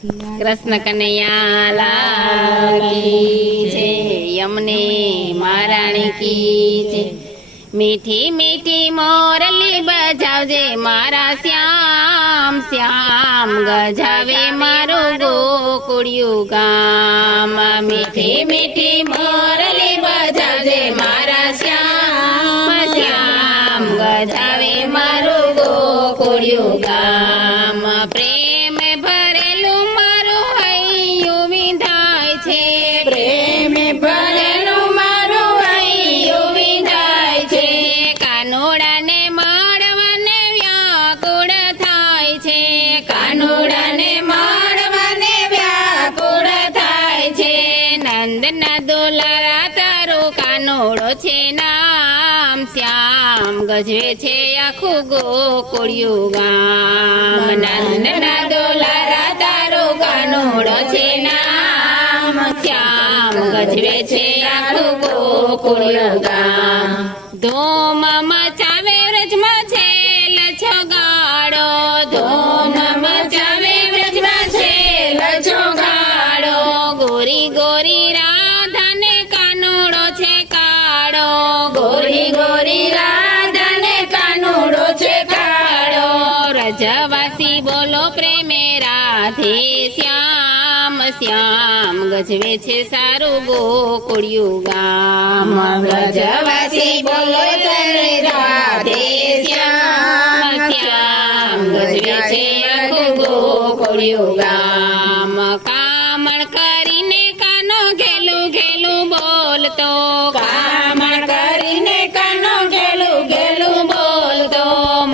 કૃષ્ણ કનૈયા લાલ કી જય, યમને મહારાણી કી જય। મીઠી મીઠી મોરલી બજાવજે મારા શ્યામ શ્યામ, ગજાવે મારું ગોકુળિયું ગામ। મીઠી મીઠી મોરલી બજાવજે મારા શ્યામ શ્યામ, ગજાવે મારું ગોકુળિયું ગામ। પ્રેમ ભરેલું મારું હૈયું વિંધાય છે, પ્રેમ ભરેલું મારું હૈયું વિંધાય છે। કાનુડાને મળવાને વ્યાકુળ થાય છે, કાનુડાને મળવાને વ્યાકુળ થાય છે। નંદના દુલારા તારું કાનુડો છે નામ શ્યામ, ગજવે છે આખું ગોકુળિયું ગામ। નંદના દુલારા તારું કાનુડો છે નામ શ્યામ, ગજવે છે આખું ગોકુળિયું ગામ। ધૂમ મચાવે વ્રજમાં છેલ છોગાડો, ધૂમ મચાવે વ્રજમાં છેલ છોગાડો। ગોરી ગોરી રાધાને કાનુડો છે કાળો, ગોરી ગોરી રાધાને કાનુડો છે કાળો। વ્રજવાસી બોલો પ્રેમે રાધે શ્યામ શ્યામ, ગજવે છે સારું ગોકુળિયું ગામ। વ્રજવાસી બોલો રાધે શ્યામ શ્યામ, ગજવે છે આખું ગોકુળિયું ગામ। કામણ કરીને કાનો ઘેલું ઘેલું બોલતો, કામણ કરીને કાનો ઘેલું ઘેલું બોલતો।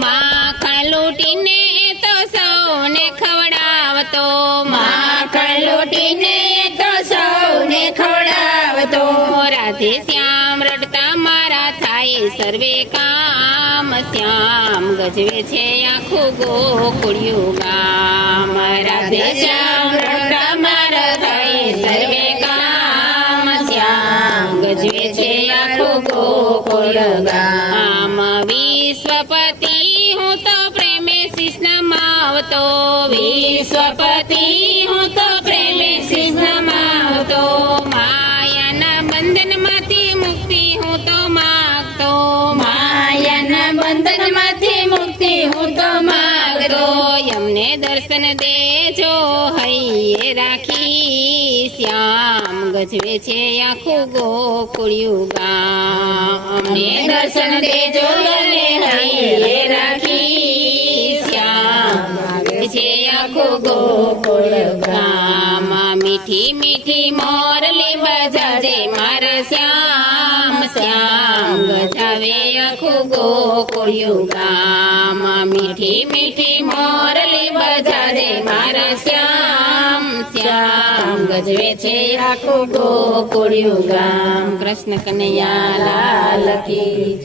માખણ લૂટીને તો સૌને ખવડાવતો, માખણ લૂટીને તો સૌને ખવડાવતો। રાધે શ્યામ રડતા મારા થાય સર્વે કામ શ્યામ, ગજવે છે આખું ગોકુળિયું ગામ। રાધે શ્યામ રડતા મારા થાય સર્વે કામ શ્યામ, ગજવે છે આખું ગોકુળિયું ગામ। વિશ્વપતિ હું તો પ્રેમે શીશ નમાવતો, વિશ્વપતિ હું તો પ્રેમે શીશ નમાવતો। માયાના બંધનમાંથી મુક્તિ હું તો માગતો, માયાના બંધનમાંથી મુક્તિ હું તો માગતો। યમને દર્શન દેજો હૈયે રાખી શ્યામ, ગજવે છે આખું ગોકુળિયું ગામ। અમને દર્શન દેજો હૈયે રાખી શ્યામ, ગજવે છે આખું ગોકુળિયું ગામ। મીઠી મીઠી મોરલી બજાજે મારા શ્યામ શ્યામ, ગજાવે આખું ગોકુળિયું ગામ। મીઠી મીઠી મોરલી બજાજે મારા શ્યામ શ્યામ, ગજવે છે આખું ગોકુળિયું ગામ। કૃષ્ણ કનૈયા લાલ કી